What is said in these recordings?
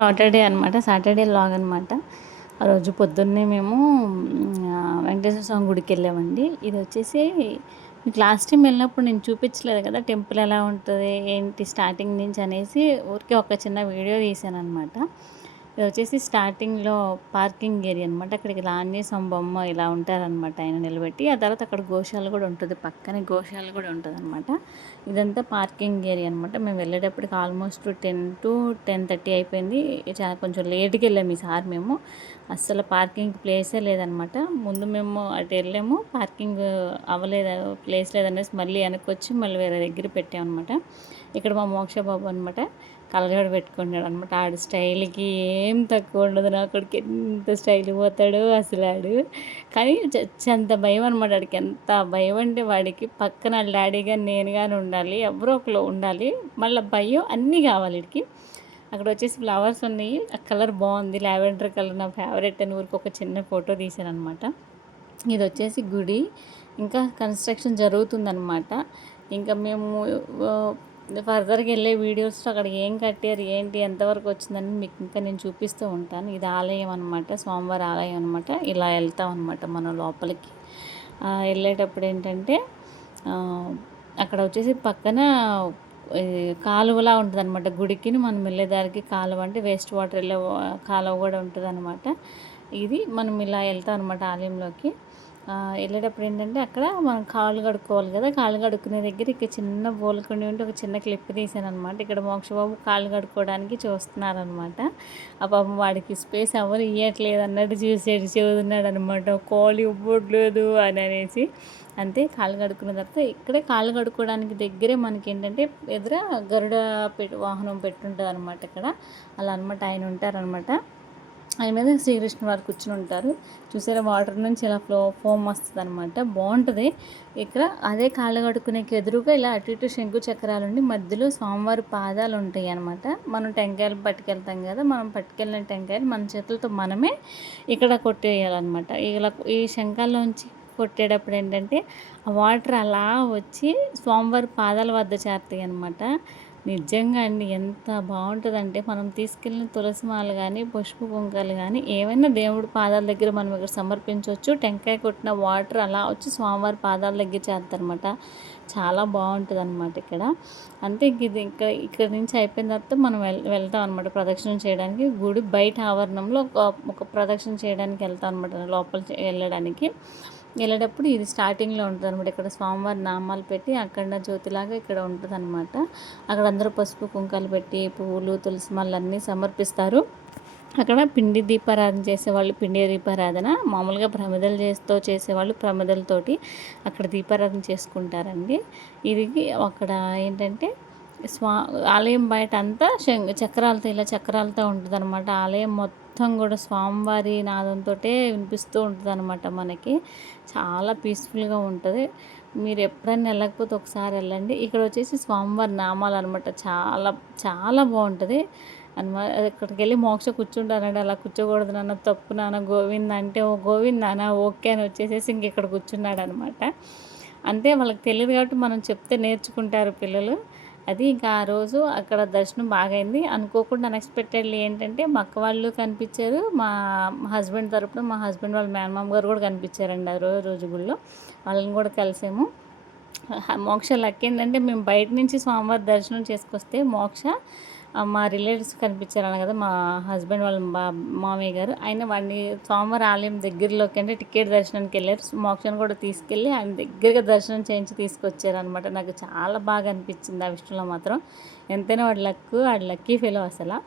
Saturday అనమాట. Saturday vlog అనమాట. ఆ రోజు పొద్దున్నే మేము వెంకటేశ్వర స్వామి గుడికెళ్ళామండి. ఇదొచ్చేసి మీకు లాస్ట్ టైమ్ వెళ్ళినప్పుడు నేను చూపించలేదు కదా! టెంపుల్ ఎలా ఉంటది, ఏంటి స్టార్టింగ్ నుంచి అనేసి ఊరికే ఒక చిన్న వీడియో తీశాననమాట. ఇదొచ్చేసి స్టార్టింగ్‌లో పార్కింగ్ ఏరియా అనమాట. అక్కడికి ఆంజనేయ స్వామి బొమ్మ ఇలా ఉంటారనమాట ఆయన నిలబెట్టి. ఆ తర్వాత అక్కడ గోశాల కూడా ఉంటది. పక్కనే గోశాల కూడా ఉంటదనమాట. ఇదంతా పార్కింగ్ ఏరియా అనమాట. మేము వెళ్ళేటప్పటికి ఆల్మోస్ట్ 10-10:30 అయిపోయింది. కొంచెం లేట్‌గా వెళ్ళాము ఈసారి మేము. అస్సలు పార్కింగ్ ప్లేసే లేదనమాట. ముందు మేము అటు వెళ్ళాము. పార్కింగ్ అవ్వలేదు, ప్లేస్ లేదనేసి మళ్ళీ వెనక్కొచ్చి మళ్ళీ వేరే దగ్గర పెట్టామనమాట. ఇక్కడ మా మోక్ష బాబు అనమాట. కళ్ళజోడు పెట్టుకున్నాడు అనమాట. ఆడు స్టైల్‌కి ఏం తక్కువ ఉండదు. నా కొడుకు ఎంత స్టైల్‌గా పోతాడో అసలు ఆడు. కానీ చచ్చేంత భయం అనమాట. ఆడికి ఎంత భయం అంటే వాడికి పక్కన ఆళ్ళ డాడీ గాని, నేను గాని ఉండాలి. ఎవరో ఒకళ్ళు ఉండాలి. మళ్ళీ భయం అన్నీ కావాలి ఈడికి. అక్కడ వచ్చేసి ఫ్లవర్స్ ఉన్నాయి. ఆ కలర్ బాగుంది. లావెండర్ కలర్ నా ఫేవరెట్ అని ఊరికి ఒక చిన్న ఫోటో తీశాననమాట. ఇది వచ్చేసి గుడి. ఇంకా కన్స్ట్రక్షన్ జరుగుతుందనమాట. ఇంకా మేము ఫర్దర్‌గా వెళ్ళే వీడియోస్‌లో అక్కడ ఏం కట్టారు, ఏంటి, ఎంతవరకు వచ్చిందని మీకు ఇంకా నేను చూపిస్తూ ఉంటాను. ఇది ఆలయం అనమాట. స్వామివారి ఆలయం అనమాట. ఇలా వెళ్తాం అనమాట మనం లోపలికి. వెళ్ళేటప్పుడు ఏంటంటే అక్కడ వచ్చేసి పక్కన కాలువలా ఉంటదనమాట. గుడికిని మనం వెళ్ళే దారికి కాలువ అంటే వేస్ట్ వాటర్ వెళ్ళే కాలువ కూడా ఉంటదనమాట. ఇది మనం ఇలా వెళ్తాం అనమాట ఆలయంలోకి. వెళ్ళేటప్పుడు ఏంటంటే అక్కడ మనం కాళ్ళు కడుక్కోవాలి కదా! కాళ్ళు కడుక్కునే దగ్గర ఇక్కడ చిన్న బోలకుండి ఉంటే ఒక చిన్న క్లిప్ తీశాననమాట. ఇక్కడ మోక్షబాబు కాళ్ళు కడుక్కోవడానికి చూస్తున్నారనమాట. ఆ పాపం వాడికి స్పేస్ ఎవరు ఇయ్యట్లేదు అన్నట్టు చూసాడు, చూస్తున్నాడనమాట. కాళ్ళు ఇవ్వట్లేదు అని అనేసి. అంతే కాళ్ళు కడుక్కున్న తర్వాత ఇక్కడే కాళ్ళు కడుక్కోవడానికి దగ్గరే మనకేంటంటే ఎదుర గరుడ వాహనం పెట్టుంటుంది అనమాట. ఇక్కడ అలా అనమాట ఆయన ఉంటారనమాట. ఆయన మీద శ్రీకృష్ణ వారు కూర్చుని ఉంటారు. చూసారా వాటర్ నుంచి ఇలా ఫోమ్ వస్తుంది అనమాట. బాగుంటుంది. ఇక్కడ అదే కాళ్ళు కడుక్కునేకి ఎదురుగా ఇలా అటు ఇటు శంకు చక్రాలు ఉండి మధ్యలో స్వామివారి పాదాలు ఉంటాయి అనమాట. మనం టెంకాయలు పట్టుకెళ్తాం కదా! మనం పట్టుకెళ్ళిన టెంకాయలు మన చేతులతో మనమే ఇక్కడ కొట్టేయాలన్నమాట. ఇలా ఈ శంఖాల్లోంచి కొట్టేటప్పుడు ఏంటంటే ఆ వాటర్ అలా వచ్చి స్వామివారి పాదాల వద్ద చేరుతాయి అనమాట. నిజంగా అండి ఎంత బాగుంటుందంటే మనం తీసుకెళ్ళిన తులసి మాల కానీ, పసుపు కుంకాలు కానీ ఏవైనా దేవుడి పాదాల దగ్గర మనం ఇక్కడ సమర్పించవచ్చు. టెంకాయ కొట్టిన వాటర్ అలా వచ్చి స్వామివారి పాదాల దగ్గర చేస్తారనమాట. చాలా బాగుంటుంది అనమాట ఇక్కడ. అంతే ఇది ఇక్కడ నుంచి అయిపోయిన తర్వాత మనం వెళ్తాం అనమాట ప్రదక్షిణ చేయడానికి. గుడి బయట ఆవరణంలో ఒక ప్రదక్షిణ చేయడానికి వెళ్తాం అనమాట, లోపల వెళ్ళడానికి. వెళ్ళేటప్పుడు ఇది స్టార్టింగ్లో ఉంటుంది అనమాట. ఇక్కడ స్వామివారి నామాలు పెట్టి అఖండ జ్యోతిలాగా ఇక్కడ ఉంటుంది అనమాట. అక్కడ అందరూ పసుపు కుంకాలు పెట్టి పువ్వులు తులసి మాలలు అన్నీ సమర్పిస్తారు. అక్కడ పిండి దీపారాధన చేసేవాళ్ళు పిండి దీపారాధన, మామూలుగా ప్రమిదలు చేసేవాళ్ళు ప్రమిదలతోటి అక్కడ దీపారాధన చేసుకుంటారండి. ఇది అక్కడ ఏంటంటే ఆలయం బయట అంతా చక్రాలతో ఇలా చక్రాలతో ఉంటుందన్నమాట. ఆలయం మొత్తం కూడా స్వామివారి నాదంతో వినిపిస్తూ ఉంటుందన్నమాట మనకి. చాలా పీస్ఫుల్గా ఉంటుంది. మీరు ఎప్పుడైనా వెళ్ళకపోతే ఒకసారి వెళ్ళండి. ఇక్కడ వచ్చేసి స్వామివారి నామాలు అనమాట. చాలా చాలా బాగుంటుంది అనమాట. ఇక్కడికి వెళ్ళి మోక్ష కూర్చుంటారండి. అలా కూర్చోకూడదు నాన్న, తప్పు నాన్న, గోవింద అంటే ఓ గోవింద నాన్న ఓకే అని వచ్చేసేసి ఇంక ఇక్కడ కూర్చున్నాడు అనమాట. అంతే వాళ్ళకి తెలియదు కాబట్టి మనం చెప్తే నేర్చుకుంటారు పిల్లలు. అది ఇంకా ఆ రోజు అక్కడ దర్శనం బాగైంది. అనుకోకుండా అన్ఎక్స్పెక్టెడ్లీ ఏంటంటే మా అక్క వాళ్ళు కనిపించారు. మా హస్బెండ్ తరపున మా హస్బెండ్ వాళ్ళ మేనమామ గారు కూడా కనిపించారండి ఆ రోజు గుళ్ళో. వాళ్ళని కూడా కలిసాము. మోక్ష లక్ ఏంటంటే మేము బయట నుంచి స్వామివారి దర్శనం చేసుకొస్తే మోక్ష మా రిలేటివ్స్ కనిపించారన్న కదా, మా హస్బెండ్ వాళ్ళ మామయ్య గారు, ఆయన వాడిని స్వామివారి ఆలయం దగ్గరలోకి అంటే టికెట్ దర్శనానికి వెళ్ళారు. మోక్షను కూడా తీసుకెళ్ళి ఆయన దగ్గరగా దర్శనం చేయించి తీసుకొచ్చారనమాట. నాకు చాలా బాగా అనిపించింది ఆ విషయంలో మాత్రం. ఎంతైనా వాడి లక్కీ ఫెలో అసలు.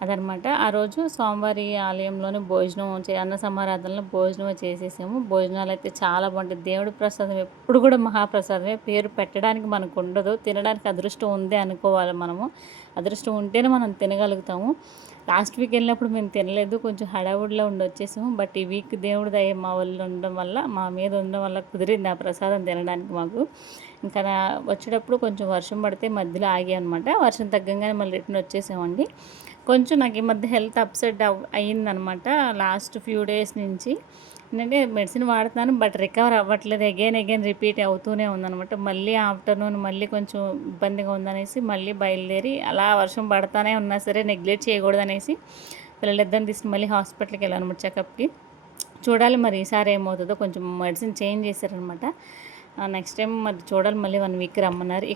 అదనమాట. ఆ రోజు స్వామివారి ఆలయంలోనే భోజనం అన్న సమారాధనలో భోజనం చేసేసాము. భోజనాలు అయితే చాలా బాగుంటాయి. దేవుడి ప్రసాదం ఎప్పుడు కూడా మహాప్రసాదమే. పేరు పెట్టడానికి మనకు ఉండదు, తినడానికి అదృష్టం ఉంది అనుకోవాలి మనము. అదృష్టం ఉంటేనే మనం తినగలుగుతాము. లాస్ట్ వీక్ వెళ్ళినప్పుడు మేము తినలేదు, కొంచెం హడావుడిలో ఉండి వచ్చేసాము. బట్ ఈ వీక్ దేవుడి దయ మా వాళ్ళు ఉండడం వల్ల, మా మీద ఉండడం వల్ల కుదిరింది ఆ ప్రసాదం తినడానికి మాకు. ఇంకా వచ్చేటప్పుడు కొంచెం వర్షం పడితే మధ్యలో ఆగి అనమాట. వర్షం తగ్గంగానే మళ్ళీ రిటర్న్ వచ్చేసామండి. కొంచెం నాకు ఈ మధ్య హెల్త్ అప్సెట్ అయ్యిందనమాట లాస్ట్ ఫ్యూ డేస్ నుంచి. ఏంటంటే మెడిసిన్ వాడుతున్నాను బట్ రికవర్ అవ్వట్లేదు. అగైన్ రిపీట్ అవుతూనే ఉందనమాట. మళ్ళీ ఆఫ్టర్‌నూన్ మళ్ళీ కొంచెం ఇబ్బందిగా ఉందనేసి మళ్ళీ బయలుదేరి అలా వర్షం పడతానే ఉన్నా సరే నెగ్లెక్ట్ చేయకూడదనేసి పిల్లలిద్దరిని తీసుకొని మళ్ళీ హాస్పిటల్‌కెళ్ళాననమాట చెకప్‌కి. చూడాలి మరి ఈసారి ఏమవుతదో. కొంచెం మెడిసిన్ చేంజ్ చేశారనమాట. నెక్స్ట్ టైం మరి చూడాలి, మళ్ళీ 1 వీక్ రమ్మన్నారు.